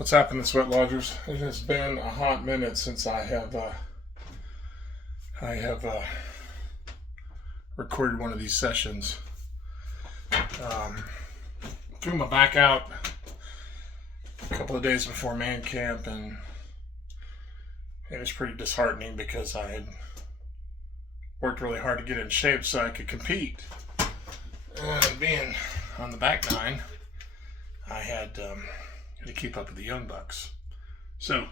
What's happening, Sweatlodgers? It has been a hot minute since I have recorded one of these sessions. Threw my back out a couple of days before man camp, and it was pretty disheartening because I had worked really hard to get in shape so I could compete. And being on the back nine, I had to keep up with the young bucks. So,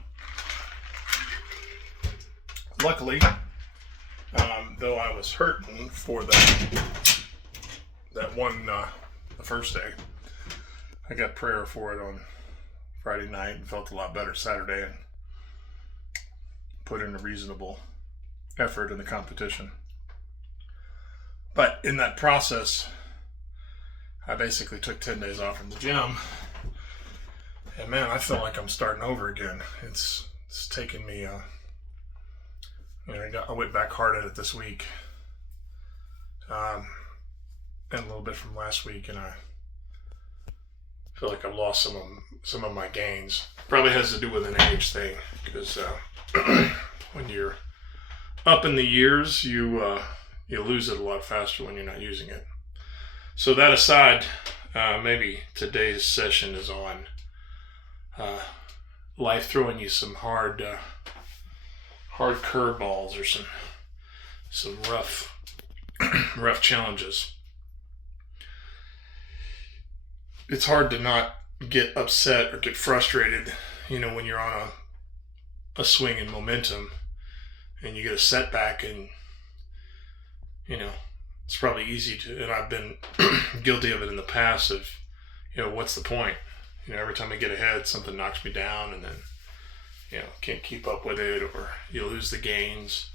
luckily, though I was hurting for that one, the first day, I got prayer for it on Friday night and felt a lot better Saturday and put in a reasonable effort in the competition. But in that process, I basically took 10 days off from the gym. And man, I feel like I'm starting over again. It's taken me, I went back hard at it this week, and a little bit from last week, and I feel like I've lost some of my gains. Probably has to do with an age thing, because when you're up in the years, you lose it a lot faster when you're not using it. So that aside, maybe today's session is on life throwing you some hard curveballs or some rough challenges. It's hard to not get upset or get frustrated, when you're on a swing in momentum and you get a setback, and it's probably easy to, and I've been guilty of it in the past of, what's the point? Every time I get ahead, something knocks me down, and then, can't keep up with it, or you lose the gains.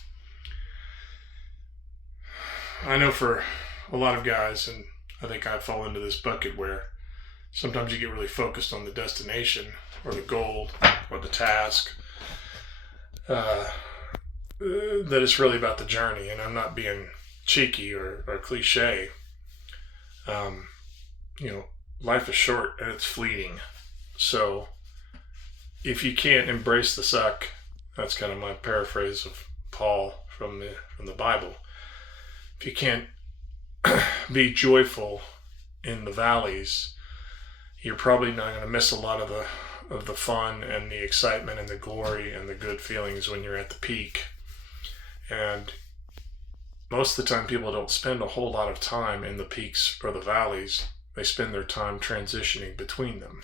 I know for a lot of guys, and I think I fall into this bucket, where sometimes you get really focused on the destination or the goal or the task, that it's really about the journey. And I'm not being cheeky or cliche. Life is short and it's fleeting. So if you can't embrace the suck, that's kind of my paraphrase of Paul from the Bible. If you can't be joyful in the valleys, you're probably not going to miss a lot of the fun and the excitement and the glory and the good feelings when you're at the peak. And most of the time, people don't spend a whole lot of time in the peaks or the valleys. They spend their time transitioning between them.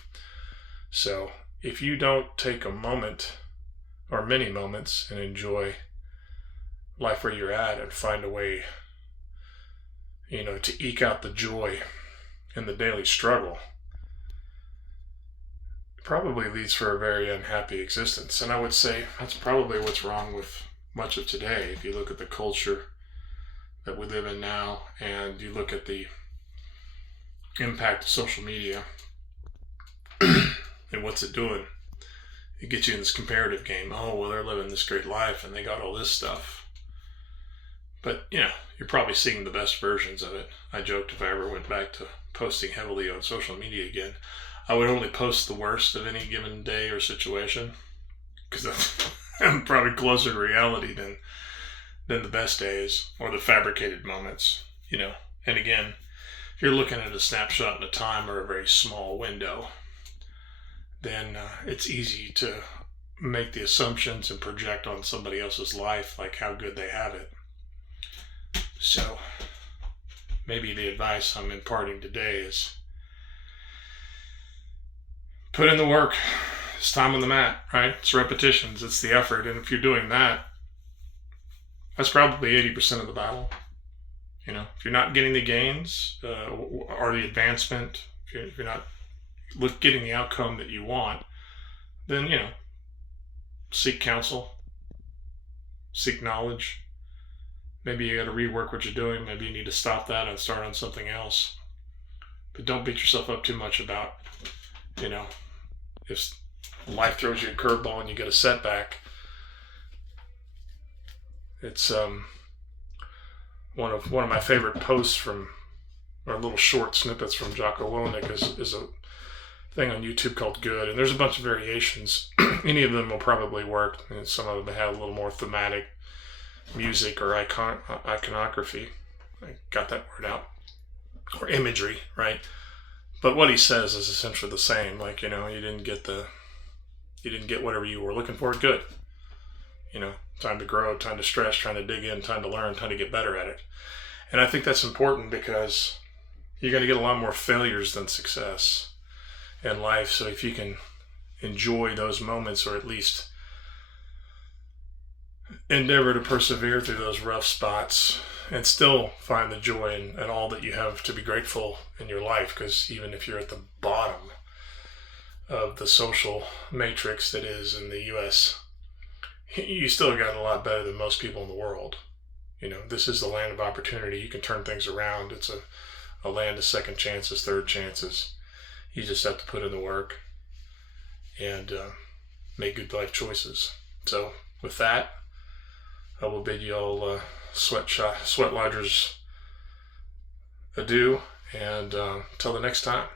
So if you don't take a moment or many moments and enjoy life where you're at and find a way, to eke out the joy in the daily struggle, it probably leads for a very unhappy existence. And I would say that's probably what's wrong with much of today. If you look at the culture that we live in now, and you look at the impact of social media and what's it doing, it gets you in this comparative game. Oh, well, they're living this great life and they got all this stuff. But, you're probably seeing the best versions of it. I joked if I ever went back to posting heavily on social media again, I would only post the worst of any given day or situation, because I'm probably closer to reality than the best days or the fabricated moments, And again, if you're looking at a snapshot in a time or a very small window, then it's easy to make the assumptions and project on somebody else's life, like how good they have it. So maybe the advice I'm imparting today is put in the work. It's time on the mat, right? It's repetitions. It's the effort. And if you're doing that, that's probably 80% of the battle. If you're not getting the gains or the advancement, if you're not getting the outcome that you want, then, seek counsel, seek knowledge. Maybe you got to rework what you're doing. Maybe you need to stop that and start on something else. But don't beat yourself up too much about, if life throws you a curveball and you get a setback. It's one of my favorite posts from, or little short snippets from Jocko Willink is thing on YouTube called Good, and there's a bunch of variations. Any of them will probably work, and some of them have a little more thematic music or iconography. I got that word out. Or imagery, right? But what he says is essentially the same. Like, you didn't get whatever you were looking for. Good. Time to grow, time to stretch, trying to dig in, time to learn, time to get better at it. And I think that's important because you're going to get a lot more failures than success in life. So if you can enjoy those moments, or at least endeavor to persevere through those rough spots and still find the joy in all that you have to be grateful in your life, because even if you're at the bottom of the social matrix that is in the U.S., you still got a lot better than most people in the world. This is the land of opportunity. You can turn things around. It's a land of second chances, third chances. You just have to put in the work and make good life choices. So with that, I will bid you all Sweat Lodgers adieu, and till the next time.